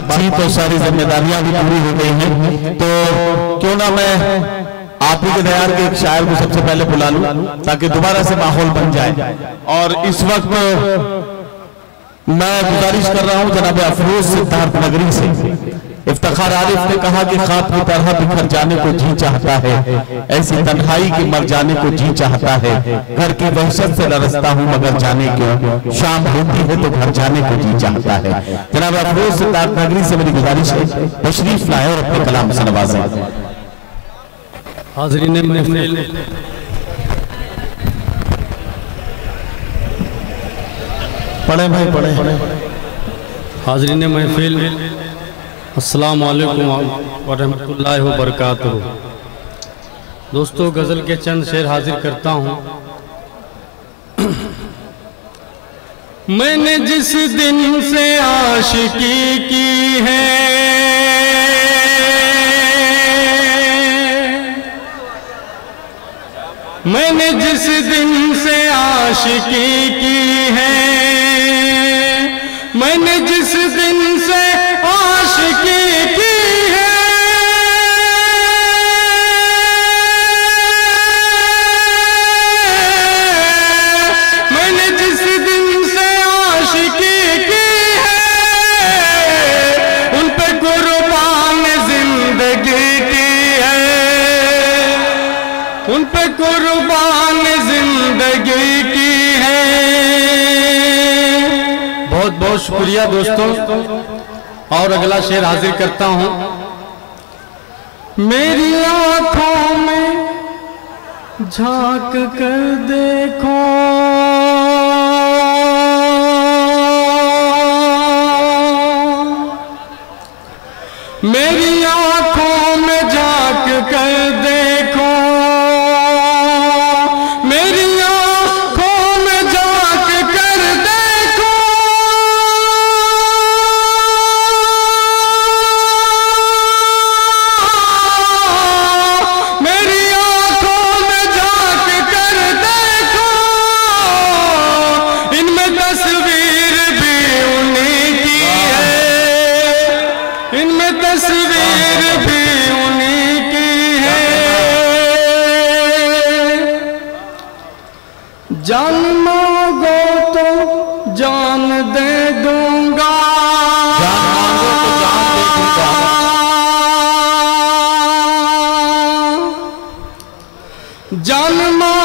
बातचीत और सारी जिम्मेदारियां भी पूरी हो गई हैं, तो क्यों ना मैं आप ही के दयार के एक शायर को सबसे पहले बुला लूं ताकि दोबारा से माहौल बन जाए। और इस वक्त मैं गुजारिश कर रहा हूं जनाब अफरोज सिद्धार्थ नगरी से। इफ्तिखार आरिफ ने कहा कि ख्वाब की तरह बिखर जाने को जी चाहता है, ऐसी तन्हाई के मर जाने को जी चाहता है, घर की वहशत से लरसता हूं मगर जाने क्यों, शाम होती है तो घर जाने को जी चाहता है। जनाब अफरोज सिद्धार्थ नगरी से मेरी गुजारिश है तशरीफ लाए और अपने कलाम से नवाजें। हाज़रीन महफिल, पढ़े भाई पढ़े। हाज़रीन महफिल, अस्सलाम वालेकुम व रहमतुल्लाहि व बरकातुहू। दोस्तों, गज़ल के चंद शेर हाजिर करता हूँ। मैंने जिस दिन से आशिकी की है, मैंने जिस दिन से आशिकी की है, मैंने जिस दिन से आशिकी की है, मैंने जिस दिन से आशिकी की है, उन पे कुर्बान जिंदगी की है, उन पे कुर्बान जिंदगी की है। बहुत बहुत शुक्रिया दोस्तों। और अगला शेर हाजिर करता हूं। मेरी आंखों में झांक कर देखो, मेरी आंखों में झांक कर देखो, मेरी आंखों में झांक कर देखो, मेरी आंखों में झांक कर देखो, इनमें तस्वीर भी उन्हीं की है, इनमें तस्वीर भी उन्हीं की है। जान मांगो तो जान दे दूंगा, जान मांगो